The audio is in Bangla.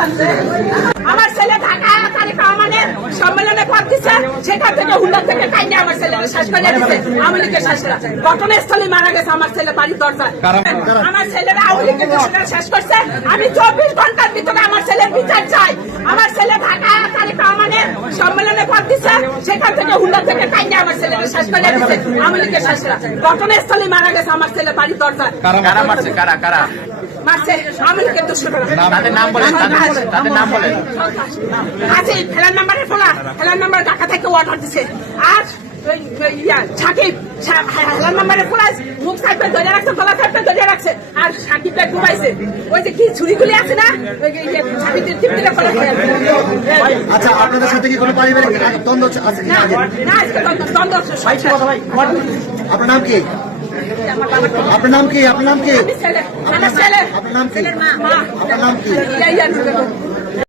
আমার ছেলে ঢাকা তারিখ আমাদের সম্মেলনে পদ দিচ্ছে, সেখান থেকে হুন্ডা থেকে কাইনে আমার ছেলেকে শেষ করে দিচ্ছে। আওয়ামী লীগের শেষ করা ঘটনাস্থলে মারা গেছে আমার ছেলে বাড়ির দরজায়। আমার ছেলেরা আওয়ামী লীগের দোষীরা শেষ করছে। আমি 24 ঘন্টার ভিতরে আমার ছেলের বিচার চাই। আমার ছেলে ঢাকা তারিখ আমাদের সম্মেলনে পদ দিচ্ছে, সেখান থেকে হুন্ডা থেকে কাইনে আমার ছেলেকে শেষ করে দিচ্ছে। আওয়ামী লীগের শেষ করা ঘটনাস্থলে মারা গেছে আমার ছেলে বাড়ির দরজায়। কারা মারছে? কারা মারছে আওয়ামী লীগের দোষীরা। তাদের নাম বলেন, তাদের নাম বলেন। আছে ফেলার নাম্বারে ফেলার নাম্বার ঢাকা থেকে অর্ডার দিছে। আর সাকিব হেলার নাম্বারে পুলিশ মুখ সাইডে ধরে রাখছে, গলা সাইডে ধরে রাখছে। আর সাকিবটা ঘুমাইছে, ওই যে কি ছুরিগুলি আছে না, সাকিব টিপটিলে করে। আচ্ছা, আপনাদের সাথে কি কোনো পারিবারিক দ্বন্দ্ব আছে? না আজকে দ্বন্দ্ব। আপনার নাম কি? আপনার নাম কি? আপনার নাম কি? আমার ছেলে আপনার নাম কি? মা আপনার নাম কি?